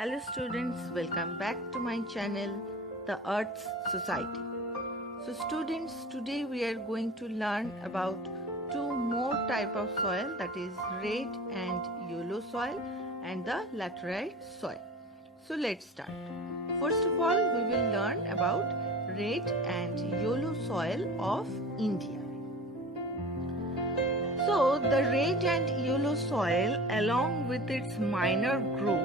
Hello students, welcome back to my channel, The Earth's Society. So students, today we are going to learn about two more type of soil, that is red and yellow soil and the laterite soil. So let's start. First of all, we will learn about red and yellow soil of India. So the red and yellow soil along with its minor group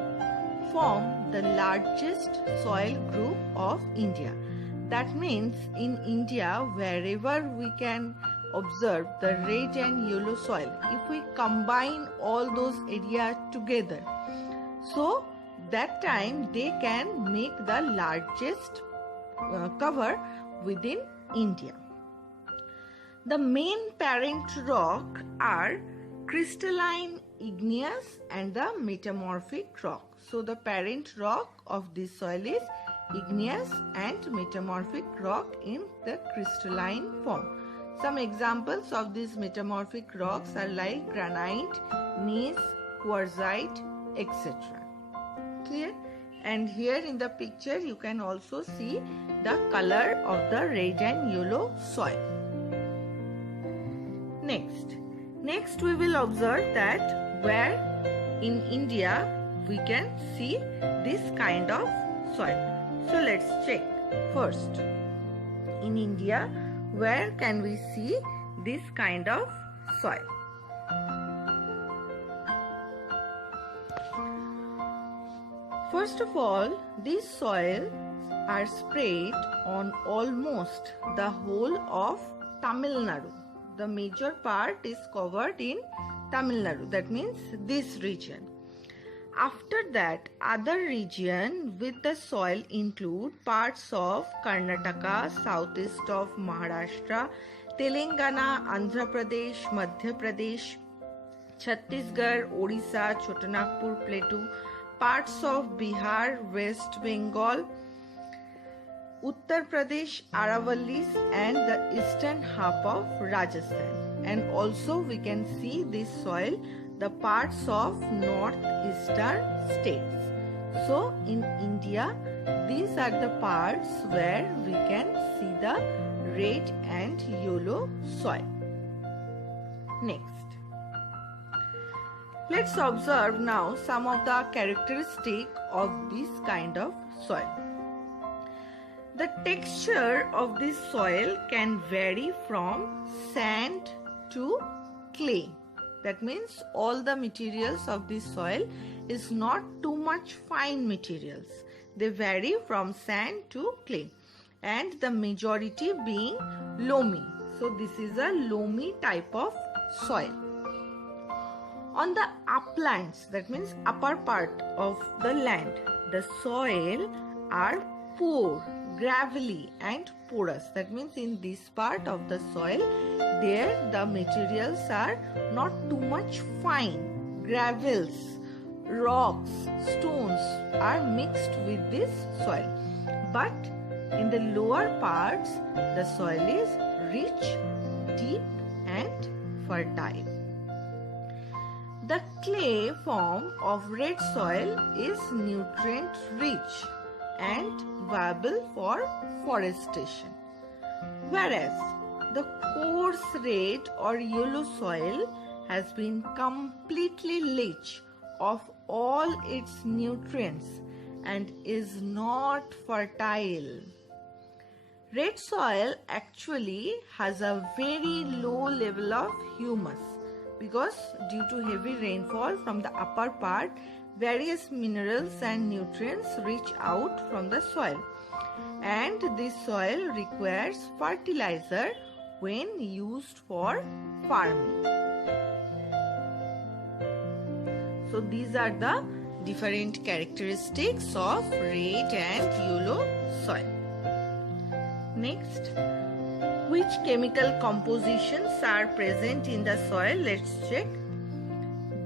form the largest soil group of India. That means in India, wherever we can observe the red and yellow soil, if we combine all those areas together, so that time they can make the largest cover within India. The main parent rock are crystalline igneous and the metamorphic rock. So the parent rock of this soil is igneous and metamorphic rock in the crystalline form. Some examples of these metamorphic rocks are like granite, gneiss, quartzite, etc. Clear? And here in the picture you can also see the color of the red and yellow soil. Next we will observe that where in India we can see this kind of soil. So let's check. First, in India, where can we see this kind of soil? First of all, these soils are spread on almost the whole of Tamil Nadu. The major part is covered in Tamil Nadu, that means this region. After that, other region with the soil include parts of Karnataka, southeast of Maharashtra, Telangana, Andhra Pradesh, Madhya Pradesh, Chhattisgarh, Odisha, Chotanagpur Plateau, parts of Bihar, West Bengal, Uttar Pradesh, Aravallis and the eastern half of Rajasthan. And also we can see this soil, the parts of northeastern states. So in India, these are the parts where we can see the red and yellow soil. Next, let's observe now some of the characteristics of this kind of soil. The texture of this soil can vary from sand to clay. That means all the materials of this soil is not too much fine materials. They vary from sand to clay and the majority being loamy. So this is a loamy type of soil. On the uplands, that means upper part of the land, the soil are poor, gravelly and porous. That means in this part of the soil, there the materials are not too much fine. Gravels, rocks, stones are mixed with this soil. But in the lower parts, the soil is rich, deep and fertile. The clay form of red soil is nutrient rich and viable for forestation, whereas the coarse red or yellow soil has been completely leached of all its nutrients and is not fertile. Red soil actually has a very low level of humus because due to heavy rainfall from the upper part, various minerals and nutrients reach out from the soil, and this soil requires fertilizer when used for farming. So these are the different characteristics of red and yellow soil. Next, which chemical compositions are present in the soil? Let's check.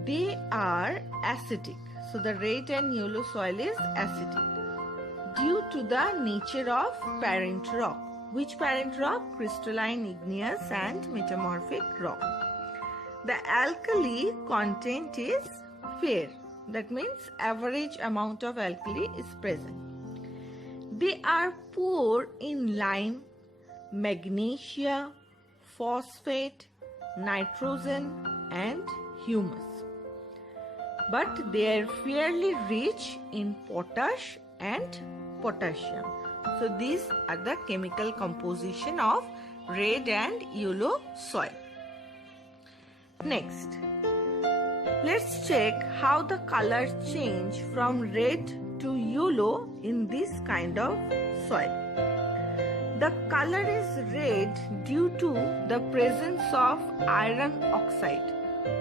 They are acidic. So the red and yellow soil is acidic due to the nature of parent rock. Which parent rock? Crystalline igneous and metamorphic rock. The alkali content is fair that means average amount of alkali is present. They are poor in lime, magnesia, phosphate, nitrogen and humus. But they are fairly rich in potash and potassium. So these are the chemical composition of red and yellow soil. Next, let's check how the color change from red to yellow in this kind of soil. The color is red due to the presence of iron oxide,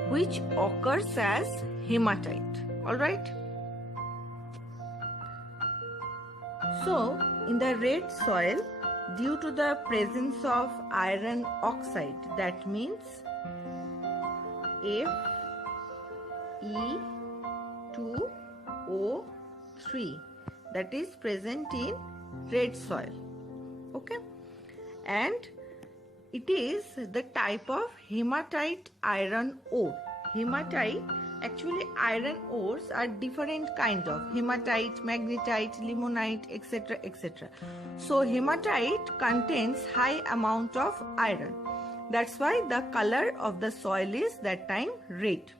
which occurs as hematite. Alright? So, in the red soil, due to the presence of iron oxide, that means Fe2O3, that is present in red soil. Okay, and it is the type of hematite iron ore. Hematite, actually iron ores are different kind of hematite, magnetite, limonite, etc., etc. So hematite contains high amount of iron. That's why the color of the soil is that time red.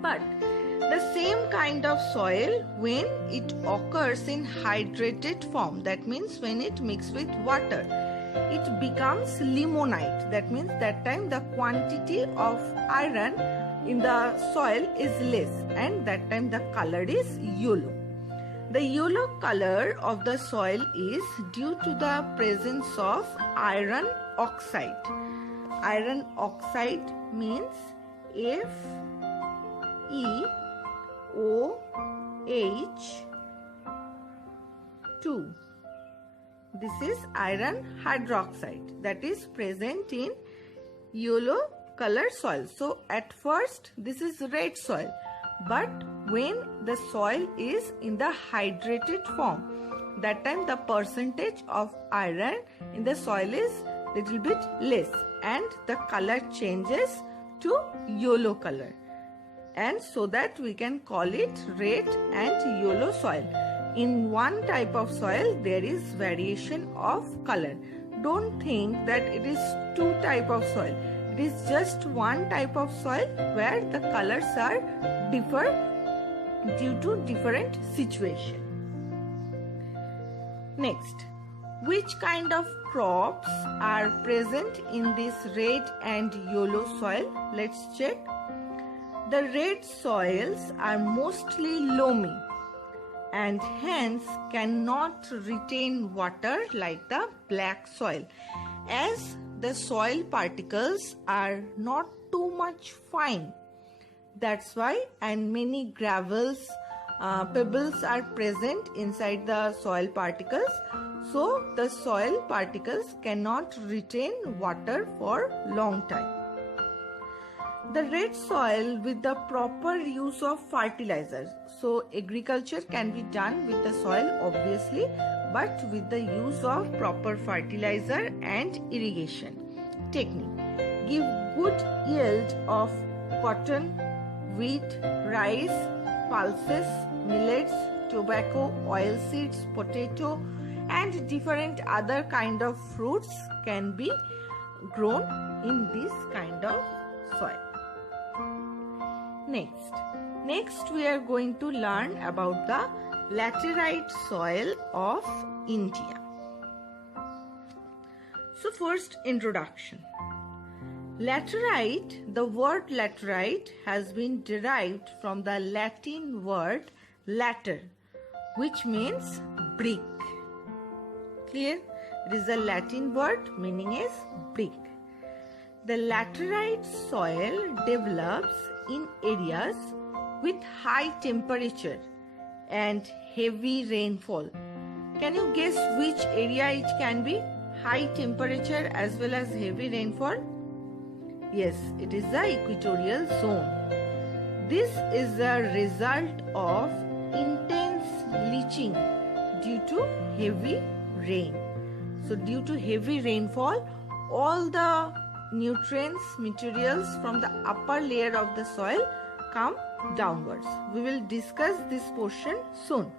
But the same kind of soil, when it occurs in hydrated form, that means when it mixes with water, it becomes limonite. That means that time the quantity of iron in the soil is less, and that time the color is yellow. The yellow color of the soil is due to the presence of iron oxide. Iron oxide means FeOH2. This is iron hydroxide that is present in yellow color soil. So at first this is red soil, but when the soil is in the hydrated form, that time the percentage of iron in the soil is little bit less and the color changes to yellow color, and so that we can call it red and yellow soil. In one type of soil there is variation of color. Don't think that it is two type of soil. It is just one type of soil where the colors are differ due to different situation. Next, which kind of crops are present in this red and yellow soil? Let's check. The red soils are mostly loamy and hence cannot retain water like the black soil, as the soil particles are not too much fine. That's why, and many gravels, pebbles are present inside the soil particles, so the soil particles cannot retain water for long time. The red soil with the proper use of fertilizers. So agriculture can be done with the soil obviously, but with the use of proper fertilizer and irrigation technique. Give good yield of cotton, wheat, rice, pulses, millets, tobacco, oilseeds, potato and different other kind of fruits can be grown in this kind of soil. Next we are going to learn about the laterite soil of India. So first, introduction. Laterite, the word laterite has been derived from the Latin word later, which means brick. Clear? It is a Latin word meaning is brick. The laterite soil develops in areas with high temperature and heavy rainfall. Can you guess which area it can be? High temperature as well as heavy rainfall? Yes, it is the equatorial zone. This is the result of intense leaching due to heavy rain. So due to heavy rainfall, all the nutrients, materials from the upper layer of the soil come downwards. We will discuss this portion soon.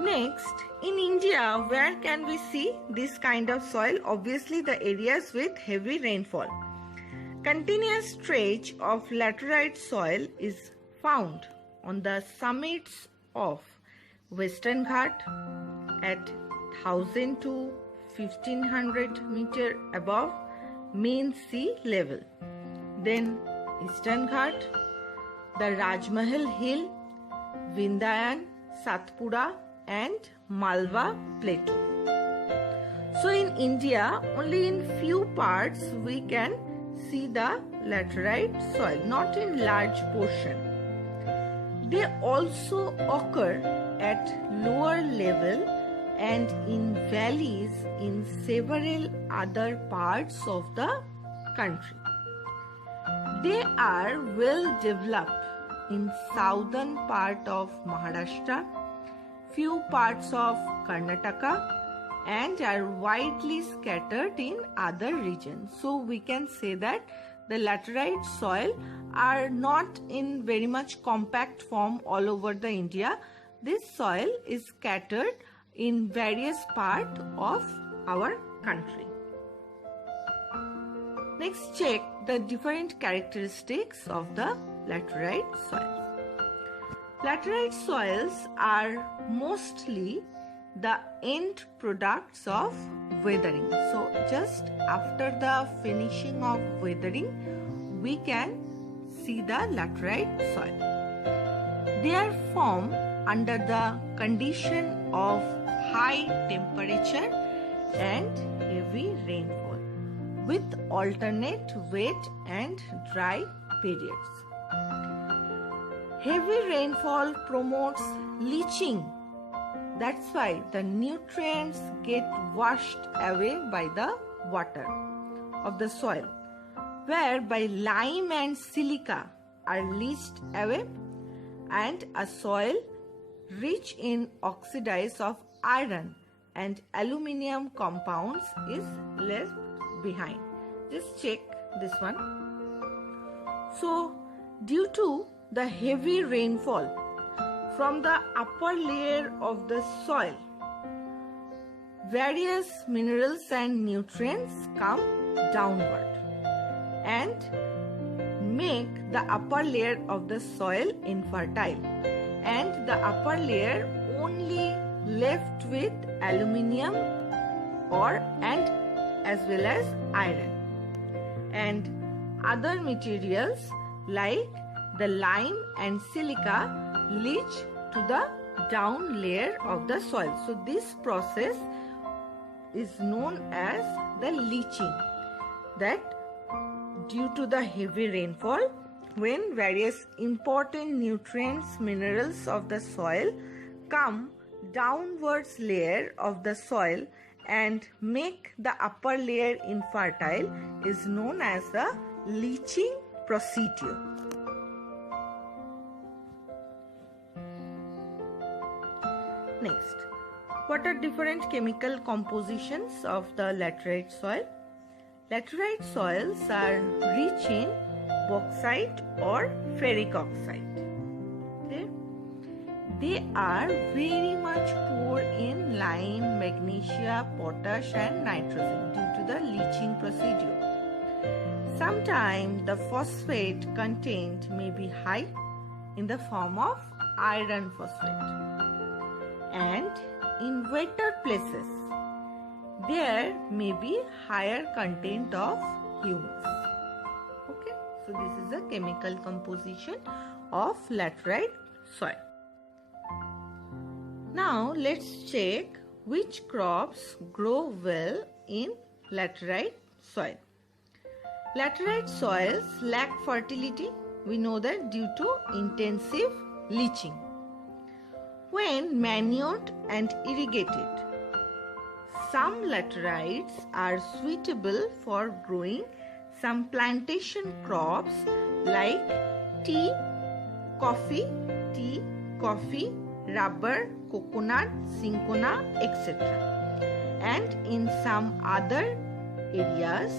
Next, in India, where can we see this kind of soil? Obviously, the areas with heavy rainfall. Continuous stretch of laterite soil is found on the summits of Western Ghat at 1000 to 1500 meter above mean sea level. Then Eastern Ghat, the Rajmahal Hill, Vindhyan, Satpura and Malwa Plateau. So in India, only in few parts we can see the laterite soil, not in large portion. They also occur at lower level and in valleys in several other parts of the country. They are well developed in southern part of Maharashtra, few parts of Karnataka, and are widely scattered in other regions. So we can say that the laterite soil are not in very much compact form all over the India. This soil is scattered in various parts of our country. Next, check the different characteristics of the laterite soil. Laterite soils are mostly the end products of weathering. So just after the finishing of weathering, we can see the laterite soil. They are formed under the condition of high temperature and heavy rainfall with alternate wet and dry periods. Heavy rainfall promotes leaching. That's why the nutrients get washed away by the water of the soil, whereby lime and silica are leached away and a soil rich in oxides of iron and aluminium compounds is left behind. Just check this one. So, due to the heavy rainfall from the upper layer of the soil, various minerals and nutrients come downward and make the upper layer of the soil infertile, and the upper layer only left with aluminium and as well as iron and other materials like the lime and silica leach to the down layer of the soil. So this process is known as the leaching, that due to the heavy rainfall, when various important nutrients, minerals of the soil come downwards layer of the soil and make the upper layer infertile, is known as the leaching procedure. Next, what are different chemical compositions of the laterite soil? Laterite soils are rich in bauxite or ferric oxide. Okay? They are very much poor in lime, magnesia, potash and nitrogen due to the leaching procedure. Sometimes the phosphate content may be high in the form of iron phosphate. And in wetter places, there may be higher content of humus. Okay, so this is the chemical composition of laterite soil. Now let's check which crops grow well in laterite soil. Laterite soils lack fertility. We know that due to intensive leaching. When manured and irrigated, some laterites are suitable for growing some plantation crops like tea, coffee, rubber, coconut, cinchona, etc. And in some other areas,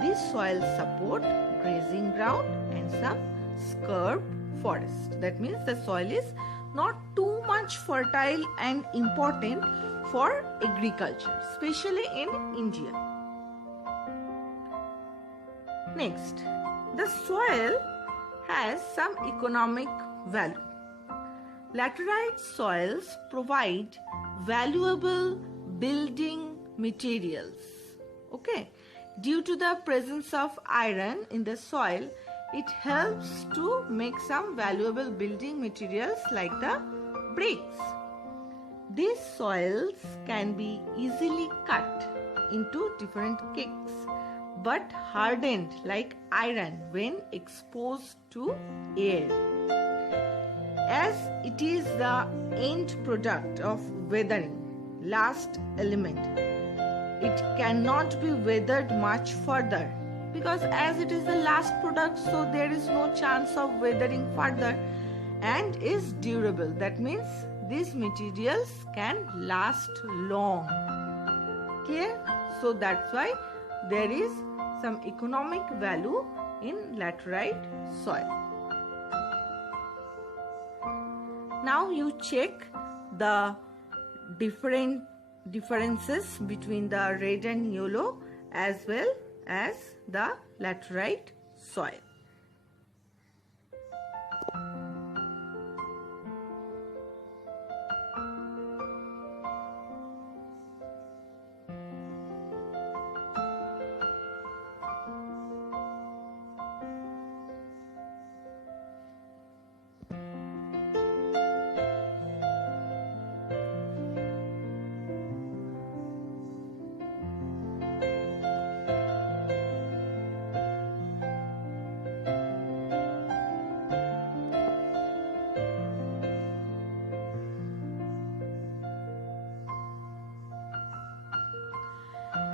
this soil support grazing ground and some scrub forest. That means the soil is not too much fertile and important for agriculture, especially in India. Next, the soil has some economic value. Laterite soils provide valuable building materials. Okay, due to the presence of iron in the soil, it helps to make some valuable building materials like the bricks. These soils can be easily cut into different cakes but hardened like iron when exposed to air. As it is the end product of weathering, last element, it cannot be weathered much further, because as it is the last product, so there is no chance of weathering further, and is durable. That means these materials can last long. Clear? So that's why there is some economic value in laterite soil. Now you check the differences between the red and yellow as well as the laterite soil.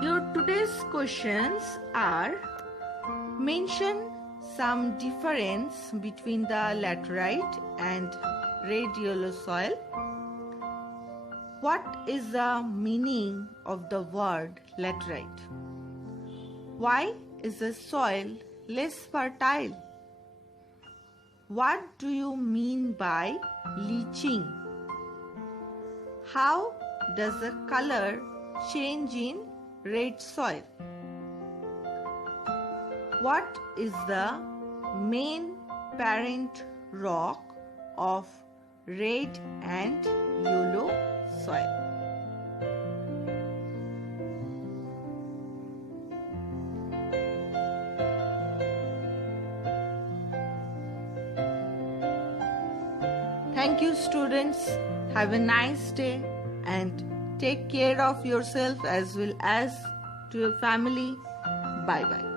Your today's questions are: mention some difference between the laterite and red yellow soil. What is the meaning of the word laterite? Why is the soil less fertile? What do you mean by leaching? How does the color change in red soil? What is the main parent rock of red and yellow soil? Thank you, students. Have a nice day and take care of yourself as well as to your family. Bye bye.